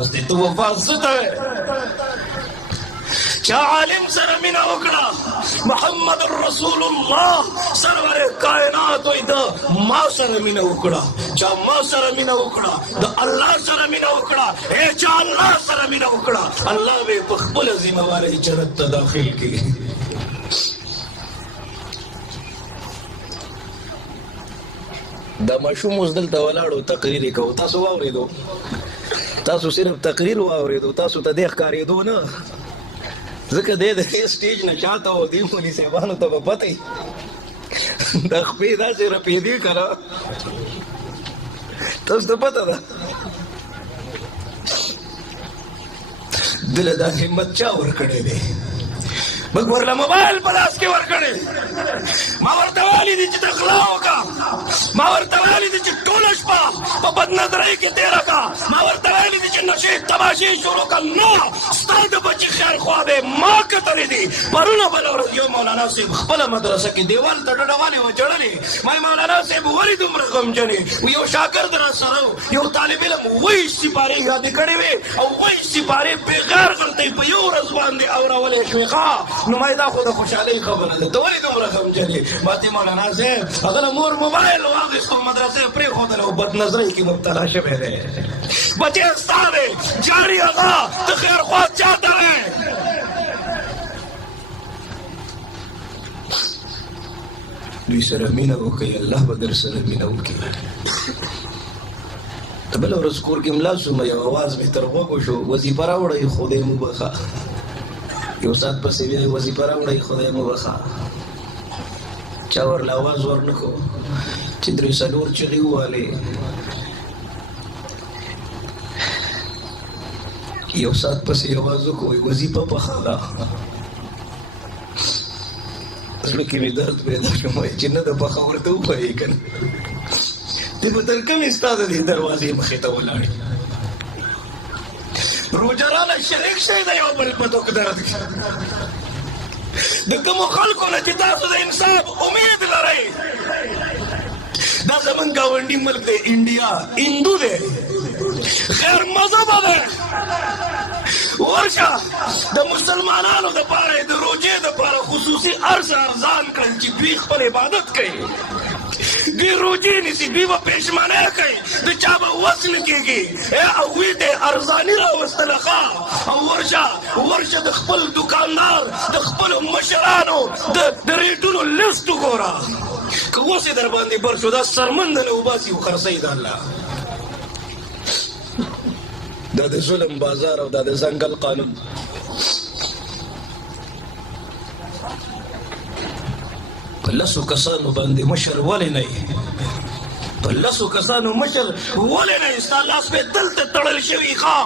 اعتراض دی. تو وفا څه ته چا عالم سره مینه وکړه محمد رسول الله سرور کائنات وي د ما سره مینه وکړه. چا ما سره مینه وکړه د الله سره مینه وکړه. چا الله سره مینه وکړه الله به په خپله ذمهوارۍ جنت ته داخل کړي. دا ماشوم اوس دلته ولاړو تقریر یې کوو. تاسو واورېدو؟ تاسو صرف تقریر واورېدو، تاسو ته دې ښکارېدو نه، ځکه دی د دې سټیج نه شاته و. دې مولي صاحبانو ته به پته وي د خپې داسې رپېدې که نه، تاسو ته پته ده دله دا همت چا ورکړی دی؟ موږ ورله موبایل په لاس کې ورکړی. ما ورته ویلي دي چې ته غلا وکړه، ما ورته ویلي دي چې ټوله شپه په بدنظرۍ کې تېره کړه، ما ورته ویلي دي چې نشې تماشې شروع کړه. نه، ستا د بچي خیر خوا به ما کتلې دي. پرونه بله ورځ یو مولانا صاحب خپله مدرسه کې دیوال ته ډډه والې وه جړلې. ما مولانا صاحب ولې دومره غمجنې؟ یو شاګرد را سره یو طالب علم 28 سپارې یادې کړې وې او 28 سپارې بېغیر غلطۍ په یو ورځ باندې اورولې شوې. ښه نو ما دا خو د خوشحالۍ خبره ده، ته ولې دومره غمجنې؟ ما ته مولانا صاحب هغه له مور موبایل واخیست او مدرسې پرېښودله او بدنظرۍ کې مبتلا شوی دی. بچی ستا دی جاري هغه ته خیرخوا چا ته دی؟ دوی سره مینه وکړئ، الله به در سره مینه وکړي. ته بله ورځ کور کې ملا شوم، یو اواز مې تر غوږو شو، وظیفه راوړئ خدای مو بخښه. یو ساعت پسې بیا وظیفه راوړئ خدای مو بخښه. چا ورله اواز ورنه کړو چې درې څلور چغې ووهلې. یو ساعت پسې اواز وکړو وظیفه پخه ده. زړه کې مې درد پیدا شو چې نه ده پخه ورته ووایې که نه. ته به تر کومې ستا د دې دروازې مخې ته ولاړې؟ روژه راله شریک شئ د یو بل په دوک درد کې. د کومو خلکو نه چې تاسو د انصاف امید لرئ. دا زمونږ ګاونډي ملک دی انډیا، هندو دی، غیر مذهبه دی. ورشه د مسلمانانو دپاره د روژې دپاره خصوصي ارزه ارزان کړل چې دوی خپل عبادت کوي، دوی روژې نیسي، دوی به پېشمنۍ کوي، د چا به وس نه کېږي. هغوی ته ارزاني راوستله ښه. او ورشه د خپل دوکاندار د خپلو مشرانو د ریټونو لیست وګوره. که اوس یې در باندې بر شو دا سرمنده له وباسي وخرڅوي د الله. دا د ظلم بازار او دا د ځنګل قانون. په لسو کسانو باندې مشر ولې نه یې؟ په لسو کسانو مشر ولې نه یې؟ ستا لاس به دلته تړل شوي ښه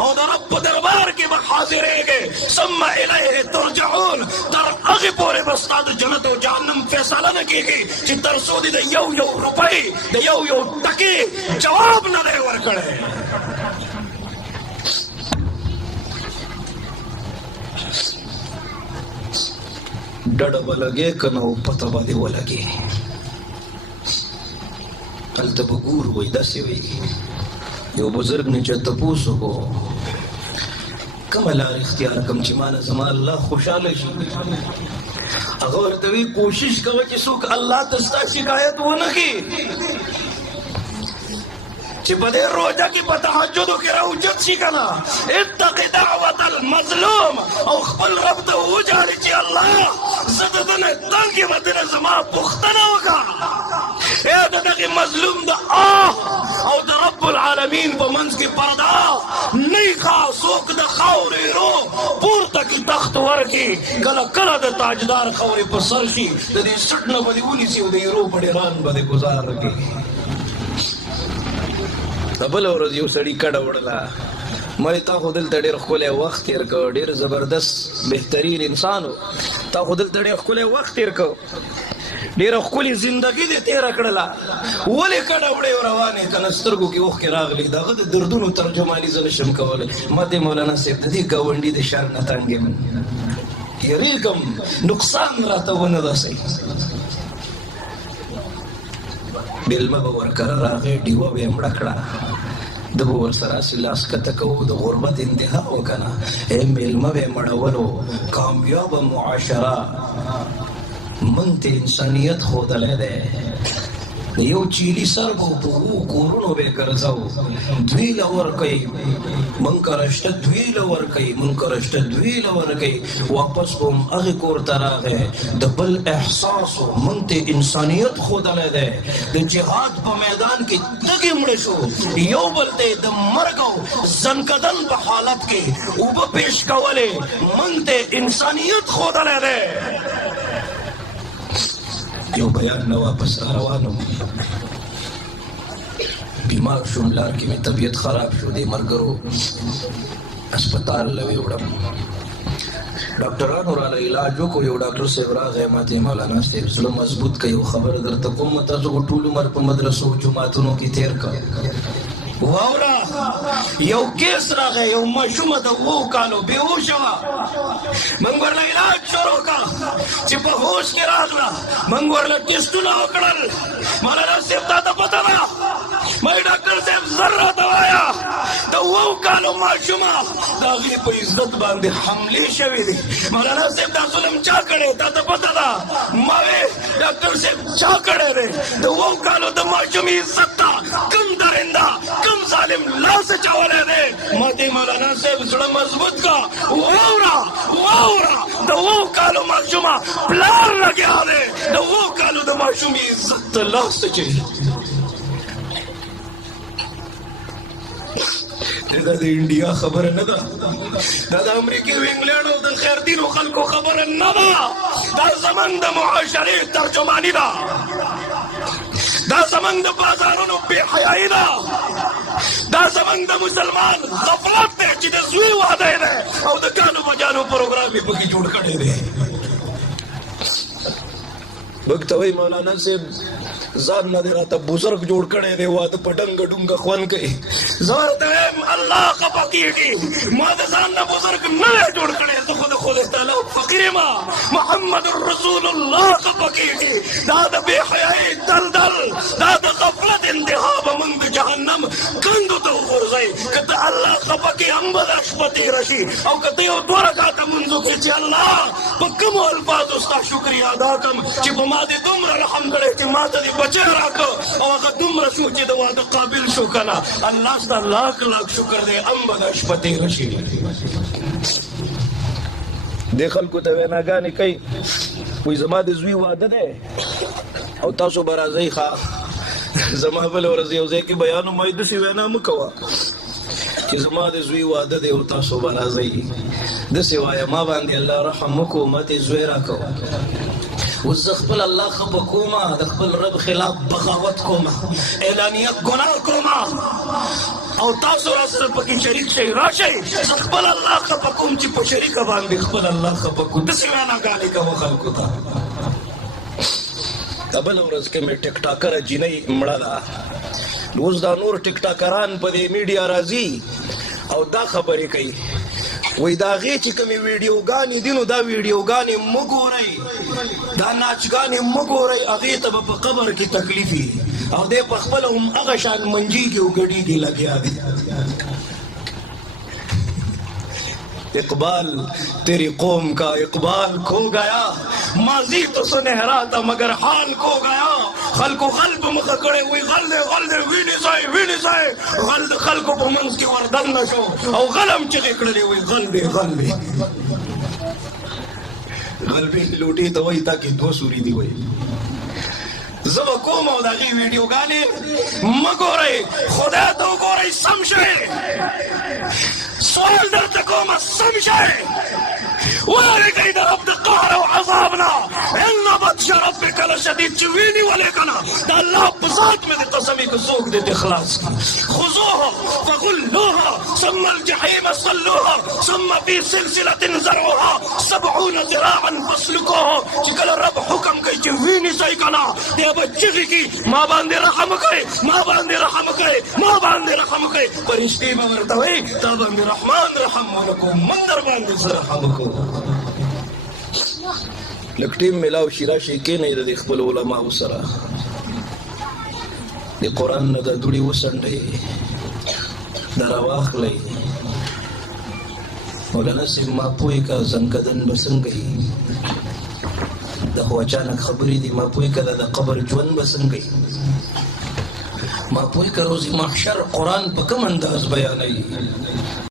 او د رب په دربار کې به حاضرېږې. ثم الیه ترجعون. تر هغې پورې به ستا د جنت او جهنم فیصله نه کېږي چې تر څو دې د یو روپۍ د یو ټکې جواب نه دی ورکړی. ډډه به لګې که نه پته به دې ولګې. هلته به ګور وایي داسې وایي. یو بزرګ نه چا تپوس وکړو کومه لار اختیار کړم چې مانه زما الله خوشحاله شي. هغه ورته وایي کوشش کوه چې څوک الله ته ستا شکایت ونه کړي. چې په دې روژه کې په تهجدو کې راوچت شي که نه، اتق دعوت المظلوم او خپل رب ته وجاړي چې الله زه د ده نه تنګ یم، ده نه زما پوښتنه وکړه. د دغې مظلوم د او د رب العالمین په منځ کې پرده نه یي ښه. څوک د خاورې رو پورته کړي تخت ورکړي، کله کله د تاجدار خاورې په سر شي، د دې سټ نه به دې ونیسي او د ایرو په ډېران به دې ګزار کړي. د بله ورځ یو سړي کډه وړله. ما تا خو دلته ډېر ښکلی وخت تېر کړ، ډېر زبردست بهترین انسان و، تا خو دلته ډېر ښکلی وخت تېر کړ، ډېره ښکلې زندګي دې تېره کړله، ولې کډه وړې او روانې که نه سترګو کې اوښکې راغلې؟ د هغه د دردونو ترجماني زه نشم کولی. ما ته مولانا صاحب د دې ګاونډي د شر نه تنګ یم، یېرېږم نقصان راته ونه رسوي. مېلمه به ورکره راغی، ډیوه به یې مړه کړه، د ور سره لاس کته کوو د غربت انتها وکنه میلمه به مړولو کامیاب معاشره من ته انسانیت ښودلی دی یو چیلی سر به په وو کورونو به ګرځو دوی له ورکوي من کرشته دوی له ورکوي من کرشته دوی له ورکوي واپس به هم هغې کور ته راغی د بل احساس من ته انسانیت ښودلی دی د جهاد په میدان کې تږي مړه شو یو بل ته د مرګ او زنکدن په حالت کې اوبه پیش کولې من ته انسانیت ښودلی دی یو بیان نه واپس را روانم بیمار شوم لار کې مې طبیعت خراب شو دې ملګرو هسپتال له وړم ډاکټرانو راله علاج وکړو یو ډاکټر صاحب راغی ما ته مولانا صاحب زړه مضبوط کړي یو خبره درته کوم تاسو ټول عمر په مدرسو جوماتونو کې تېر کړ واوره یو کیس راغی یو ماشومه د 7 کالو بېهوشه وه موږ ورله علاج شروع کړه چې په هوش کې راغله موږ ورله ټېسټونه وکړل مولانا صاحب تا ته پته ده ما ډاکټر صاحب زر راته وایه د 7 کالو ماشومه د هغې په عزت باندې حملې شوې دي مولانا صاحب دا ظلم چا کړی تا ته پته ده ما وې ډاکټر صاحب چا کړی دی د 7 کالو د ماشومې عزت ته کم درنده کم ظالم لاس چاولی دی ما دې مولانا صاحب زړه مضبوط کا واوره د 7 کالو ماشومه پلار لګیا دی د 7 کالو د ماشومې عزت ته لاس چوي دا د انډیا خبره نه ده دا د امریکې او انګلینډ او د خیردینو خلکو خبره نه ده دا زموږ د معاشرې ترجماني ده دا زموږ د بازارونو بېحیایي ده دا زموږ د مسلمان غفلت دی چې د زوی واده دی او د ګانو بجانو پروګرام یې پکې جوړ کړی دی موږ ته وایي مولانا صاحب ځان نه دی راته بزرګ جوړ کړی دی واده په ډنګه ډونګه خوند کوي زه ورته وایم الله خفه کېږي ما د ځان نه بزرګ نه دی جوړ کړی زه خو د خدای تعالی فقیر یم محمد رسول الله خفه کېږي دا د بېحیایي دلدل دا د غفلت انتها به موږ د جهنم کندو ته وغورځوي که ته الله خفه کړي هم به دا شپه تېره شي او که ته یو 2 رکعته لمونځ وکړې چې الله په کومو الفاظو ستا شکریا ادا کړم چې په ما دې دومره رحم کړی چې ما ته دې بچی راکړه او هغه دومره شو چې د واده قابل شو که نه الله ستا لاک شکر دی هم به دا شپه تېره شي دې خلکو ته ویناګانې کوي وایي زما د زوی واده دی او تاسو به راځئ ښه زما بله ورځ یو ځای کې بیان ومایي داسې وینا مه کوه چې زما د زوی واده دی او تاسو به راځئ داسې وایه ما باندې الله رحم وکړو ما ته زوی راکړو اوس زه خپل الله خفه کومه د خپل رب خلاف بغاوت کومه اعلانیه ګناه کومه او تاسو راسره پکې شریک شئ راشئ زه خپل الله خفه کوم چې په شریکه باندې خپل الله خفه کړو داسې ویناګانې کوه خلکو ته دا بله ورځ کې مې ټیک ټاکره جینۍ مړه ده اوس دا نور ټیک ټاکران په دې میډیا راځي او دا خبرې کوي وای دا هغې چې کومې ویډیوګانې دي نو دا ویډیوګانې مه ګورئ دا ناچګانې مه ګورئ هغې ته به په قبر کې تکلیف وي او دی په خپله هم هغه شان منجېږي او ګډېږي لګیا دی اقبال تیری قوم کا اقبال کھو گیا ماضی تو سنہرا تھا مگر حال کھو گیا خلق غلب مخ کڑے ہوئی غلد وینی سائے غلد خلق په منځ کې وردن نشو او غلم چغې کړلې وي غلبې لوټې ته وایي تا کې 2 سوري دي وایي زه به کوم او د هغې ویډیوګانې مه ګورئ خدای ته وګورئ سم شئ سوال درته کومه سم شئ ولیکئ د رب د قهر او عذابنا ان بطش ربک لشدید چې ویني ولې که نه د الله په ذات مې د قسمې که څوک دې خلاص خذوها فغلوها ثم الجحیم صلوها ثم في سلسلة ذرعها 70 ذراعا فاسلكوها چې کله رب حکم کوي چې ویني صحیح که نه دی به چغې کړي ما باندې رحم وکړئ فرشتې به ورته وایي تا باندې رحمان رحم ونکړو من در باندې زه رحم وکړو لږ ټیم میلاو شي راشئ کښېنئ د دې خپلو علماو سره د قرآن نه دا دوړې وڅنډئ درواخلی مولانا صاحب ما پوی کا زنکدن بسنگئی دا خو اچانک خبری دی ما پوی کا دا قبر جون بسنگئی ما پوی کا روز محشر قرآن پا کم انداز بیانئی